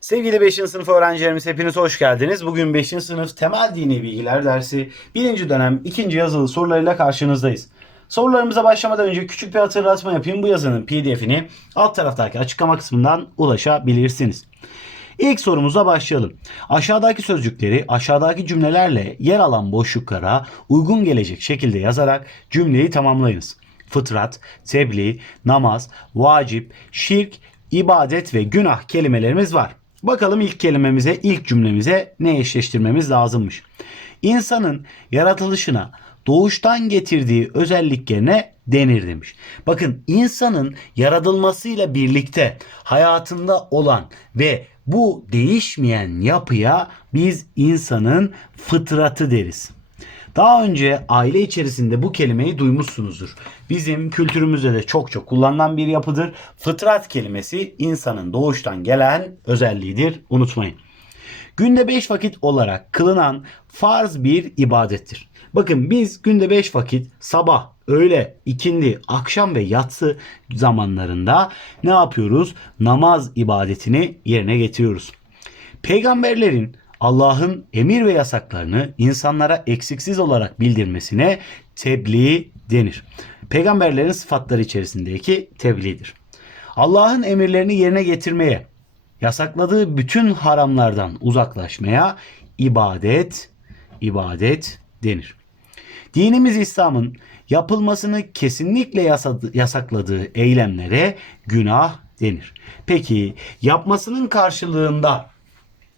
Sevgili 5. sınıf öğrencilerimiz hepiniz hoş geldiniz. Bugün 5. sınıf temel dini bilgiler dersi 1. dönem 2. yazılı sorularıyla karşınızdayız. Sorularımıza başlamadan önce küçük bir hatırlatma yapayım. Bu yazının pdf'ini alt taraftaki açıklama kısmından ulaşabilirsiniz. İlk sorumuza başlayalım. Aşağıdaki sözcükleri aşağıdaki cümlelerle yer alan boşluklara uygun gelecek şekilde yazarak cümleyi tamamlayınız. Fıtrat, tebliğ, namaz, vacip, şirk, ibadet ve günah kelimelerimiz var. Bakalım ilk kelimemize, ilk cümlemize ne eşleştirmemiz lazımmış. İnsanın yaratılışına doğuştan getirdiği özelliklerine denir demiş. Bakın insanın yaratılmasıyla birlikte hayatında olan ve bu değişmeyen yapıya biz insanın fıtratı deriz. Daha önce aile içerisinde bu kelimeyi duymuşsunuzdur. Bizim kültürümüzde de çok çok kullanılan bir yapıdır. Fıtrat kelimesi insanın doğuştan gelen özelliğidir. Unutmayın. Günde 5 vakit olarak kılınan farz bir ibadettir. Bakın biz günde 5 vakit sabah, öğle, ikindi, akşam ve yatsı zamanlarında ne yapıyoruz? Namaz ibadetini yerine getiriyoruz. Peygamberlerin Allah'ın emir ve yasaklarını insanlara eksiksiz olarak bildirmesine tebliğ denir. Peygamberlerin sıfatları içerisindeki tebliğdir. Allah'ın emirlerini yerine getirmeye, yasakladığı bütün haramlardan uzaklaşmaya ibadet, ibadet denir. Dinimiz İslam'ın yapılmasını kesinlikle yasa- yasakladığı eylemlere günah denir. Peki yapmasının karşılığında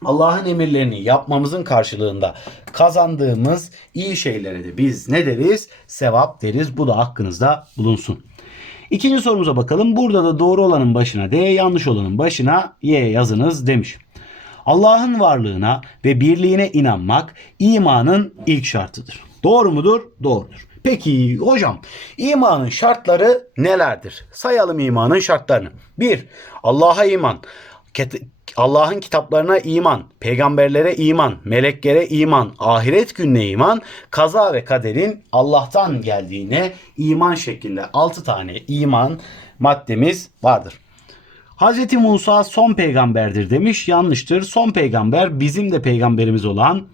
Allah'ın emirlerini yapmamızın karşılığında kazandığımız iyi şeylere de biz ne deriz? Sevap deriz. Bu da hakkınızda bulunsun. İkinci sorumuza bakalım. Burada da doğru olanın başına D, yanlış olanın başına Y yazınız demiş. Allah'ın varlığına ve birliğine inanmak imanın ilk şartıdır. Doğru mudur? Doğrudur. Peki hocam imanın şartları nelerdir? Sayalım imanın şartlarını. 1. Allah'a iman. Allah'ın kitaplarına iman, peygamberlere iman, meleklere iman, ahiret gününe iman, kaza ve kaderin Allah'tan geldiğine iman şeklinde 6 tane iman maddemiz vardır. Hz. Musa son peygamberdir demiş. Yanlıştır. Son peygamber bizim de peygamberimiz olan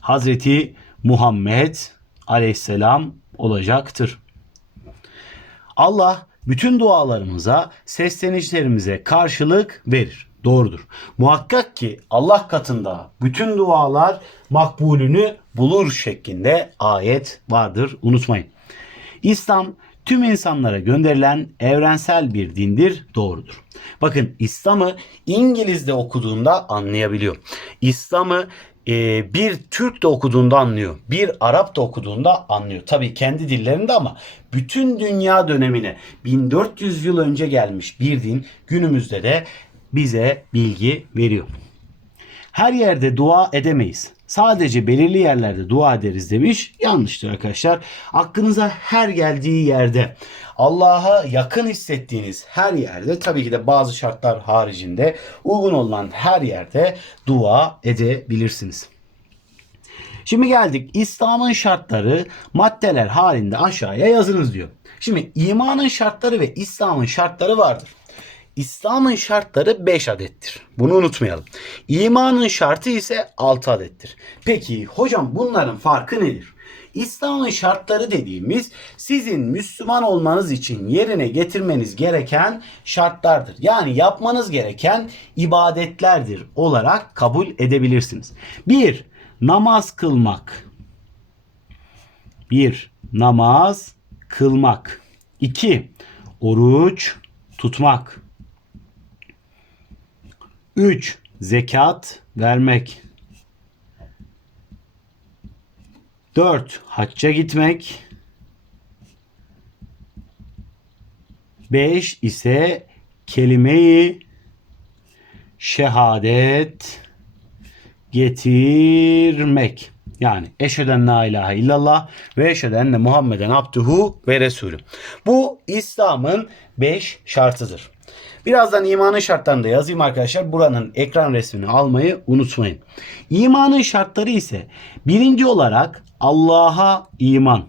Hazreti Muhammed aleyhisselam olacaktır. Allah bütün dualarımıza, seslenişlerimize karşılık verir. Doğrudur. Muhakkak ki Allah katında bütün dualar makbulünü bulur şeklinde ayet vardır. Unutmayın. İslam tüm insanlara gönderilen evrensel bir dindir. Doğrudur. Bakın İslam'ı İngiliz'de okuduğunda anlayabiliyor. İslam'ı e, bir Türk de okuduğunda anlıyor. Bir Arap da okuduğunda anlıyor. Tabii kendi dillerinde ama bütün dünya dönemine 1400 yıl önce gelmiş bir din günümüzde de bize bilgi veriyor. Her yerde dua edemeyiz. Sadece belirli yerlerde dua ederiz demiş. Yanlıştır arkadaşlar. Aklınıza her geldiği yerde Allah'a yakın hissettiğiniz her yerde tabii ki de bazı şartlar haricinde uygun olan her yerde dua edebilirsiniz. Şimdi geldik İslam'ın şartları maddeler halinde aşağıya yazınız diyor. Şimdi imanın şartları ve İslam'ın şartları vardır. İslam'ın şartları 5 adettir. Bunu unutmayalım. İmanın şartı ise 6 adettir. Peki hocam bunların farkı nedir? İslam'ın şartları dediğimiz sizin Müslüman olmanız için yerine getirmeniz gereken şartlardır. Yani yapmanız gereken ibadetlerdir olarak kabul edebilirsiniz. 1. Namaz kılmak. 1. Namaz kılmak. 2. Oruç tutmak. 3. Zekat vermek. 4. Hacca gitmek. 5 ise kelimeyi şehadet getirmek. Yani eşheden la ilahe illallah ve eşheden de Muhammeden abduhu ve resulü. Bu İslam'ın 5 şartıdır. Birazdan imanın şartlarını da yazayım arkadaşlar. Buranın ekran resmini almayı unutmayın. İmanın şartları ise birinci olarak Allah'a iman.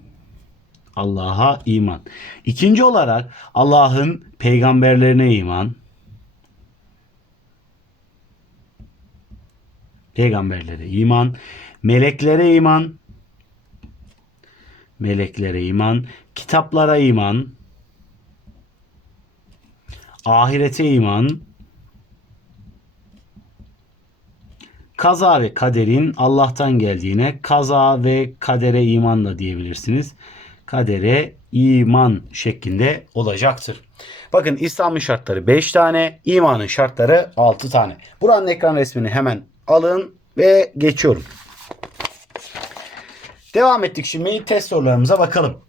Allah'a iman. İkinci olarak Allah'ın peygamberlerine iman. Peygamberlere iman, meleklere iman, meleklere iman, kitaplara iman, ahirete iman, kaza ve kaderin Allah'tan geldiğine kaza ve kadere iman da diyebilirsiniz. Kadere iman şeklinde olacaktır. Bakın İslam'ın şartları 5 tane, imanın şartları 6 tane. Buranın ekran resmini hemen alın ve geçiyorum. Devam ettik şimdi test sorularımıza bakalım.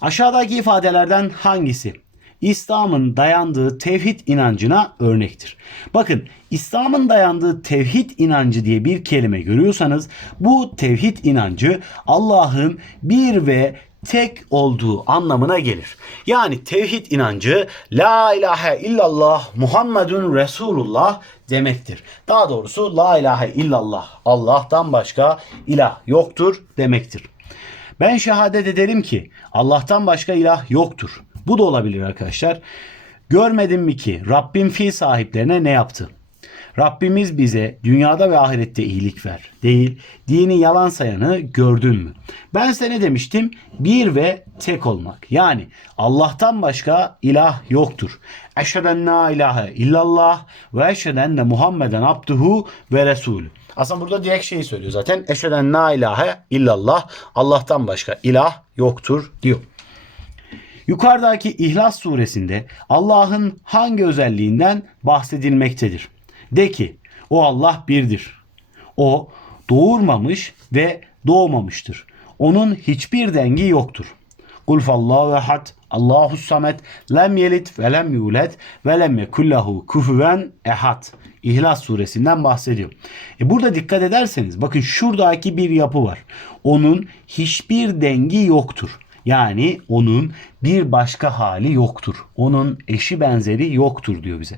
Aşağıdaki ifadelerden hangisi İslam'ın dayandığı tevhid inancına örnektir? Bakın İslam'ın dayandığı tevhid inancı diye bir kelime görüyorsanız bu tevhid inancı Allah'ın bir ve tek olduğu anlamına gelir. Yani tevhid inancı la ilahe illallah Muhammedun Resulullah demektir. Daha doğrusu la ilahe illallah Allah'tan başka ilah yoktur demektir. Ben şehadet ederim ki Allah'tan başka ilah yoktur. Bu da olabilir arkadaşlar. Görmedim mi ki Rabbim fil sahiplerine ne yaptı? Rabbimiz bize dünyada ve ahirette iyilik ver. Değil, dini yalan sayanı gördün mü? Ben size ne demiştim? Bir ve tek olmak. Yani Allah'tan başka ilah yoktur. Eşheden la ilahe illallah ve eşheden de Muhammeden abduhu ve resulü. Aslında burada direkt şeyi söylüyor zaten. Eşheden la ilahe illallah. Allah'tan başka ilah yoktur diyor. Yukarıdaki İhlas suresinde Allah'ın hangi özelliğinden bahsedilmektedir? De ki o Allah birdir. O doğurmamış ve doğmamıştır. Onun hiçbir dengi yoktur. Kul fallahu ehad, Allahu samet, lem yelit ve lem yulet ve lem yekullahu kufuven ehad. İhlas suresinden bahsediyor. E burada dikkat ederseniz bakın şuradaki bir yapı var. Onun hiçbir dengi yoktur. Yani onun bir başka hali yoktur. Onun eşi benzeri yoktur diyor bize.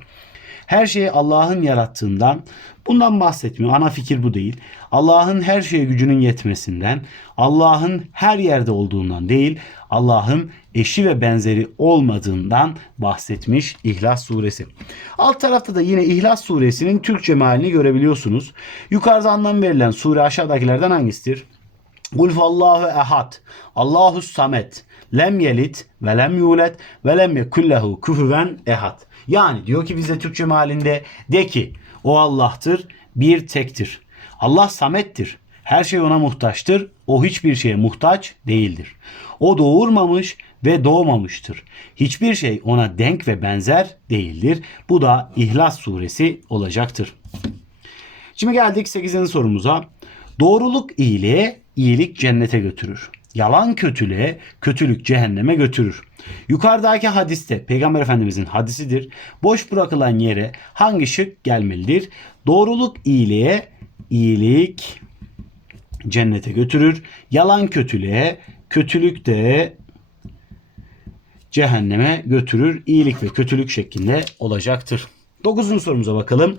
Her şeyi Allah'ın yarattığından bundan bahsetmiyor. Ana fikir bu değil. Allah'ın her şeye gücünün yetmesinden, Allah'ın her yerde olduğundan değil, Allah'ın eşi ve benzeri olmadığından bahsetmiş İhlas suresi. Alt tarafta da yine İhlas suresinin Türkçe mealini görebiliyorsunuz. Yukarıda anlam verilen sure aşağıdakilerden hangisidir? Kul fallahu ehad. Allahu samet. Lem yelit ve lem yulet ve lem yekullehu kufuven ehad. Yani diyor ki bize Türkçe mealinde de ki o Allah'tır, bir tektir. Allah samettir. Her şey ona muhtaçtır. O hiçbir şeye muhtaç değildir. O doğurmamış ve doğmamıştır. Hiçbir şey ona denk ve benzer değildir. Bu da İhlas suresi olacaktır. Şimdi geldik 8. sorumuza. Doğruluk iyiliğe, iyilik cennete götürür. Yalan kötülüğe, kötülük cehenneme götürür. Yukarıdaki hadiste Peygamber Efendimizin hadisidir. Boş bırakılan yere hangi şık gelmelidir? Doğruluk iyiliğe, iyilik cennete götürür. Yalan kötülüğe, kötülük de cehenneme götürür. İyilik ve kötülük şeklinde olacaktır. Dokuzuncu sorumuza bakalım.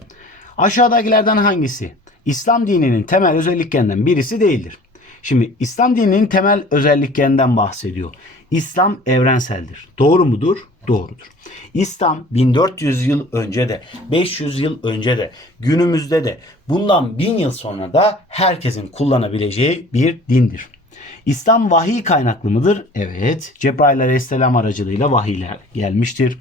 Aşağıdakilerden hangisi İslam dininin temel özelliklerinden birisi değildir? Şimdi İslam dininin temel özelliklerinden bahsediyor. İslam evrenseldir. Doğru mudur? Doğrudur. İslam 1400 yıl önce de, 500 yıl önce de, günümüzde de, bundan 1000 yıl sonra da herkesin kullanabileceği bir dindir. İslam vahiy kaynaklı mıdır? Evet. Cebrail aleyhisselam aracılığıyla vahiyler gelmiştir.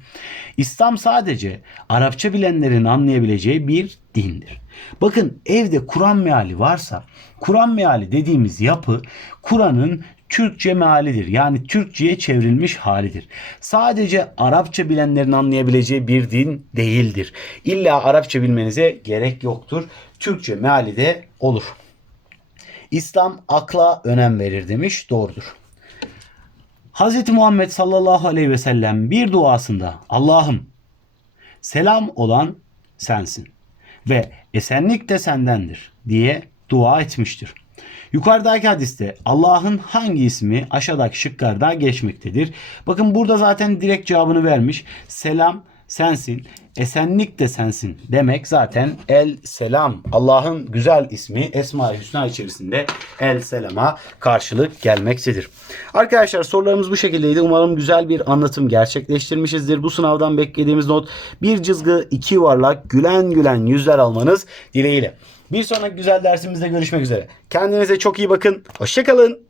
İslam sadece Arapça bilenlerin anlayabileceği bir dindir. Bakın evde Kur'an meali varsa Kur'an meali dediğimiz yapı Kur'an'ın Türkçe mealidir. Yani Türkçe'ye çevrilmiş halidir. Sadece Arapça bilenlerin anlayabileceği bir din değildir. İlla Arapça bilmenize gerek yoktur. Türkçe meali de olur. İslam akla önem verir demiş. Doğrudur. Hz. Muhammed sallallahu aleyhi ve sellem bir duasında Allah'ım selam olan sensin ve esenlik de sendendir diye dua etmiştir. Yukarıdaki hadiste Allah'ın hangi ismi aşağıdaki şıklarda geçmektedir? Bakın burada zaten direkt cevabını vermiş. Selam sensin. Esenlik de sensin demek zaten El Selam. Allah'ın güzel ismi Esma-i Hüsna içerisinde El Selam'a karşılık gelmektedir. Arkadaşlar sorularımız bu şekildeydi. Umarım güzel bir anlatım gerçekleştirmişizdir. Bu sınavdan beklediğimiz not bir cızgı, iki yuvarlak, gülen gülen yüzler almanız dileğiyle. Bir sonraki güzel dersimizde görüşmek üzere. Kendinize çok iyi bakın. Hoşçakalın.